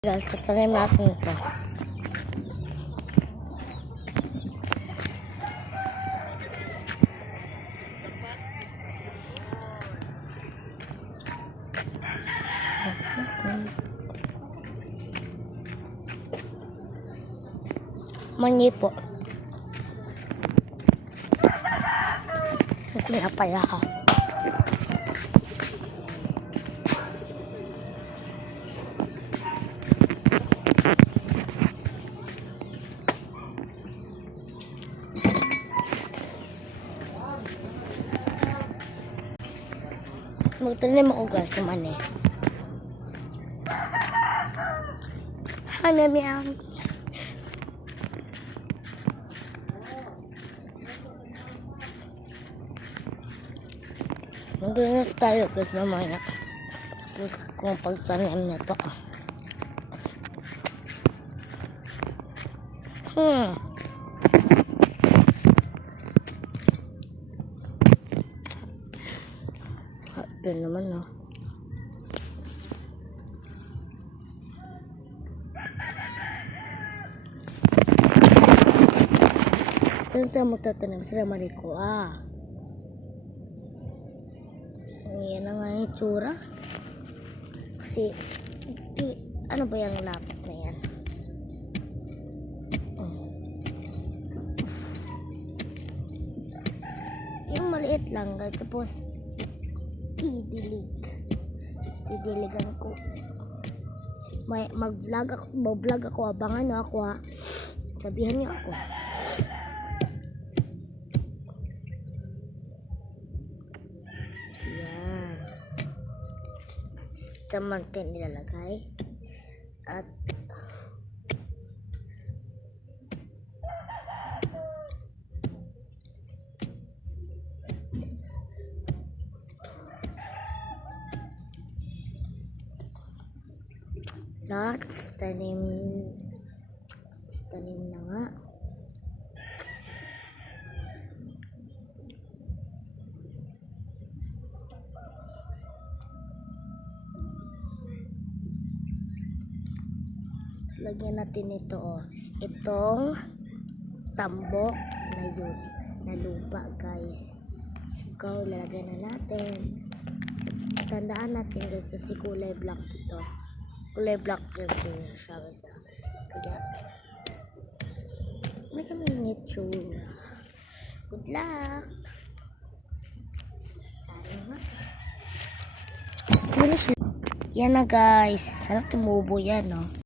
Guys, katanim natin ito. Manyi po. Ito nga pala ha. Magtanim ako guys naman eh. Hi, meow. Mag-inas tayo guys mamaya. Tapos kung pagtanim na ito. Ito naman no. Saan tayo magtatanim? Sila Mariko yan na nga yung itsura. Kasi ano ba yung lapit na yan? Yung maliit lang guys. Tapos didiligan ko. Mag-vlog ako, abangan nyo ako ha. Sabihan nyo ako. Yan. Diyan nilalagay. At tanim na nga. Lagyan natin ito itong tambok na yun na lupa guys. So lalagyan na natin. Tandaan natin guys kasi kulay black ito. Kulay black din siya guys. Kaya may kami nitsura. Good luck. Sana nga. Finish. Yan na guys. Sana tumubo yan no.